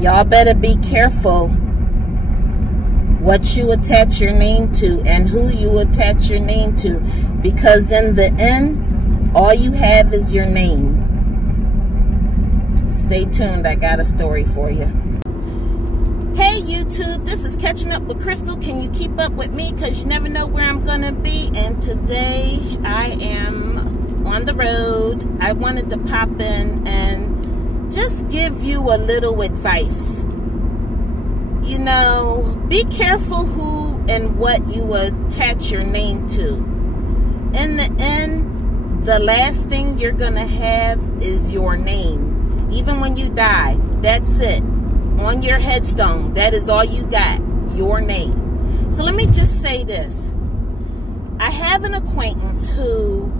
Y'all better be careful what you attach your name to and who you attach your name to, because in the end, all you have is your name. Stay tuned. I got a story for you. Hey YouTube, this is Catching Up with Crystal. Can you keep up with me? Because you never know where I'm going to be. And today I am on the road. I wanted to pop in and just give you a little advice. You know, be careful who and what you attach your name to. In the end, the last thing you're going to have is your name. Even when you die, that's it. On your headstone, that is all you got, your name. So let me just say this. I have an acquaintance who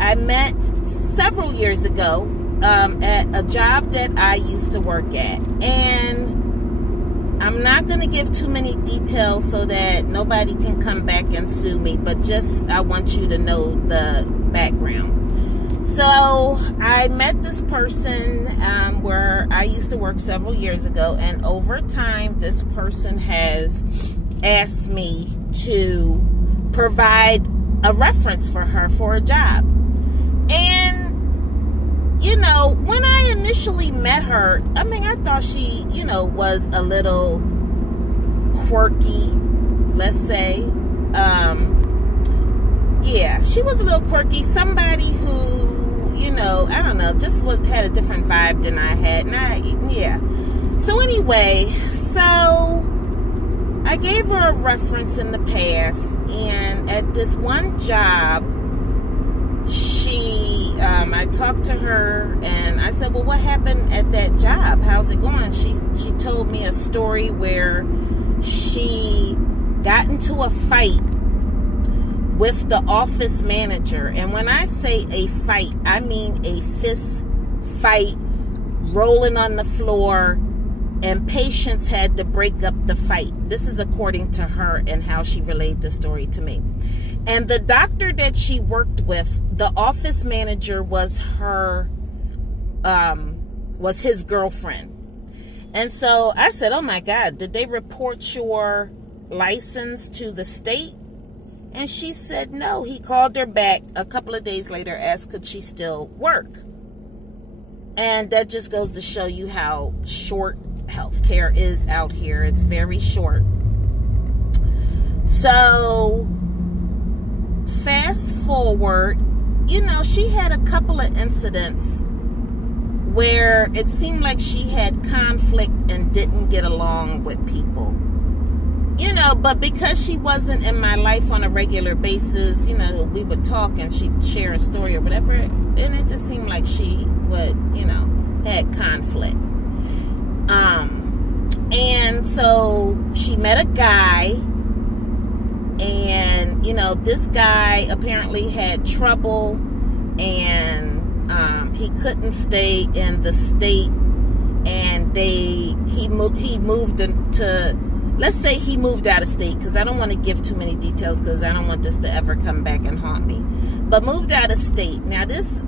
I met several years ago at a job that I used to work at. And I'm not going to give too many details so that nobody can come back and sue me, but just I want you to know the background. So I met this person where I used to work several years ago, and over time this person has asked me to provide a reference for her for a job. And you know, when I initially met her, I mean, I thought she, you know, was a little quirky, let's say. Yeah, she was a little quirky. Somebody who, you know, I don't know, just had a different vibe than I had. And yeah. So anyway, so I gave her a reference in the past, and at this one job, I talked to her and I said, well, what happened at that job? How's it going? She told me a story where she got into a fight with the office manager. And when I say a fight, I mean a fist fight, rolling on the floor, and patients had to break up the fight. This is according to her and how she relayed the story to me. And the doctor that she worked with, the office manager was his girlfriend. And so I said, oh my God, did they report your license to the state? And she said no. He called her back a couple of days later, asked could she still work. And that just goes to show you how short healthcare is out here. It's very short. So fast forward, you know, she had a couple of incidents where it seemed like she had conflict and didn't get along with people. You know, but because she wasn't in my life on a regular basis, you know, we would talk and she'd share a story or whatever, and it just seemed like she would, you know, had conflict. And so she met a guy, and, you know, this guy apparently had trouble, and he couldn't stay in the state, and he moved to, let's say he moved out of state, because I don't want to give too many details because I don't want this to ever come back and haunt me, but moved out of state. Now this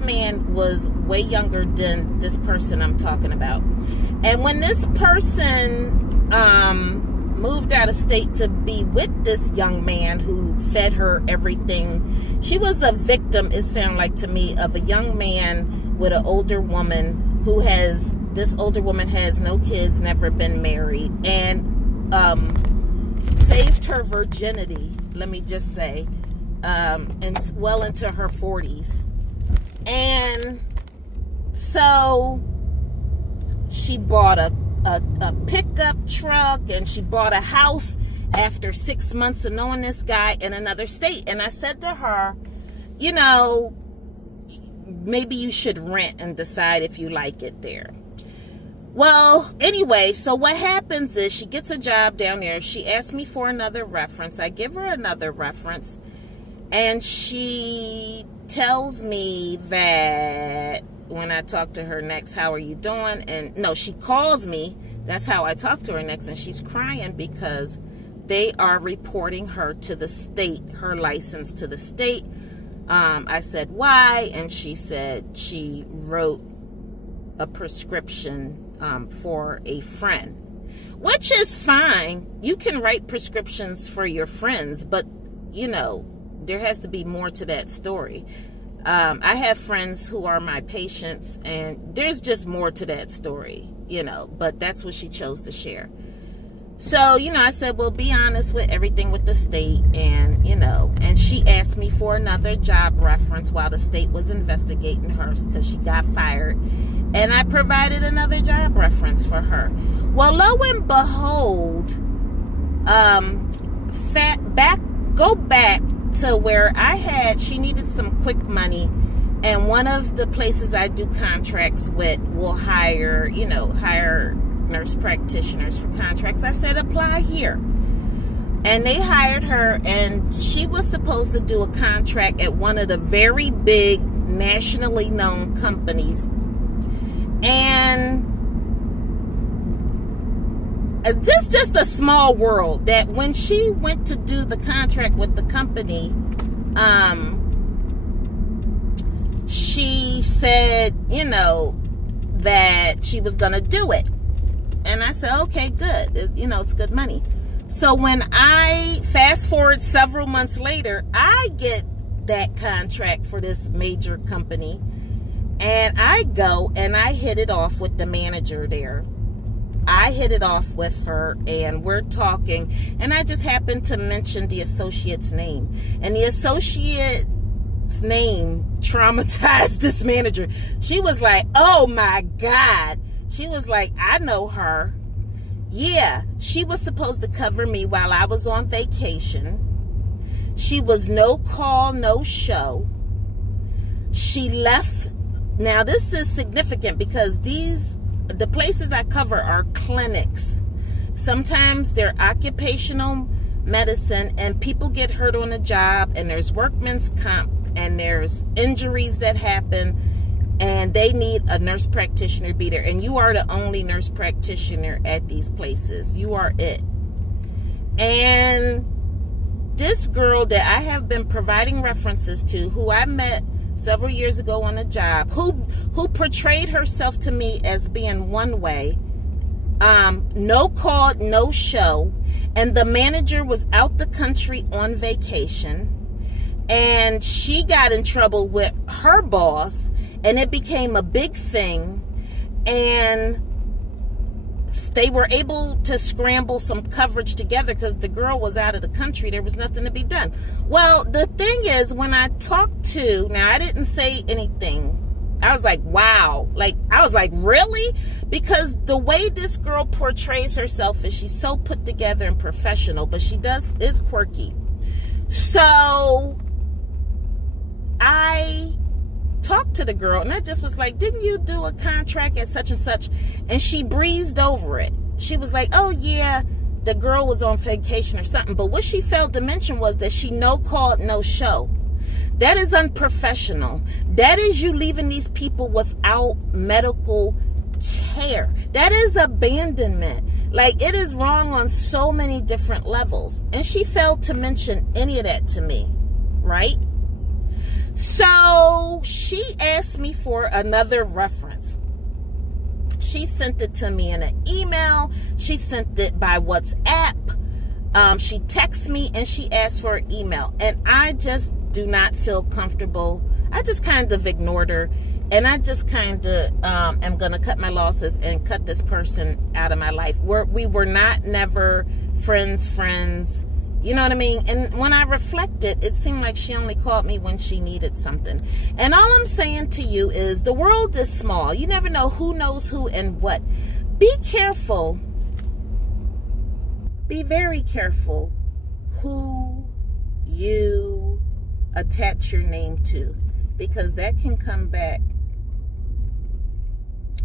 man was way younger than this person I'm talking about. And when this person moved out of state to be with this young man who fed her everything, she was a victim, it sounded like to me, of a young man with an older woman who has, this older woman has no kids, never been married, and saved her virginity, let me just say, and well into her 40s. And so she bought a pickup truck, and she bought a house after 6 months of knowing this guy in another state. And I said to her, you know, maybe you should rent and decide if you like it there. Well, anyway, so what happens is she gets a job down there. She asks me for another reference. I give her another reference, and she tells me that when I talk to her next, how are you doing? And no, she calls me. That's how I talk to her next, and she's crying because they are reporting her to the state, her license to the state. I said, why? And she said she wrote a prescription for a friend, which is fine. You can write prescriptions for your friends, but, you know, there has to be more to that story. I have friends who are my patients, and there's just more to that story, you know, but that's what she chose to share. So, you know, I said, well, be honest with everything with the state, and, you know, and she asked me for another job reference while the state was investigating her because she got fired, and I provided another job reference for her. Well, lo and behold, go back to where she needed some quick money, and one of the places I do contracts with will hire nurse practitioners for contracts. I said, apply here. And they hired her, and she was supposed to do a contract at one of the very big nationally known companies. And just a small world that when she went to do the contract with the company, she said, you know, that she was going to do it. And I said, okay, good. You know, it's good money. So when I fast forward several months later, I get that contract for this major company. And I go and I hit it off with the manager there. I hit it off with her, and we're talking. And I just happened to mention the associate's name. And the associate's name traumatized this manager. She was like, oh my God. She was like, I know her. Yeah, she was supposed to cover me while I was on vacation. She was no call, no show. She left. Now, this is significant because the places I cover are clinics. Sometimes they're occupational medicine, and people get hurt on the job, and there's workman's comp, and there's injuries that happen, and they need a nurse practitioner to be there. And you are the only nurse practitioner at these places. You are it. And this girl that I have been providing references to, who I met several years ago on a job, who portrayed herself to me as being one way, no call, no show, and the manager was out the country on vacation, and she got in trouble with her boss, and it became a big thing, and they were able to scramble some coverage together because the girl was out of the country. There was nothing to be done. Well, the thing is, when I talked to, now I didn't say anything. I was like, wow. Like, I was like, really? Because the way this girl portrays herself is she's so put together and professional, but she is quirky. So I talked to the girl, and I just was like, didn't you do a contract at such and such? And she breezed over it. She was like, oh yeah, the girl was on vacation or something. But what she failed to mention was that she no called, no show. That is unprofessional. That is you leaving these people without medical care. That is abandonment. Like, it is wrong on so many different levels. And she failed to mention any of that to me, right? So she asked me for another reference. She sent it to me in an email. She sent it by WhatsApp. She texted me, and she asked for an email. And I just do not feel comfortable. I just kind of ignored her. And I just kind of am going to cut my losses and cut this person out of my life. We were never friends. You know what I mean? And when I reflected, it seemed like she only called me when she needed something. And all I'm saying to you is the world is small. You never know who knows who and what. Be careful. Be very careful who you attach your name to, because that can come back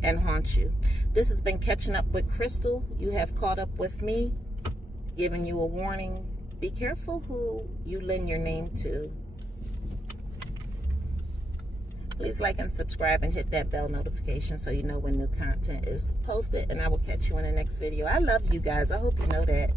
and haunt you. This has been Catching Up with Crystal. You have caught up with me, giving you a warning. Be careful who you lend your name to. Please like and subscribe and hit that bell notification so you know when new content is posted. And I will catch you in the next video. I love you guys. I hope you know that.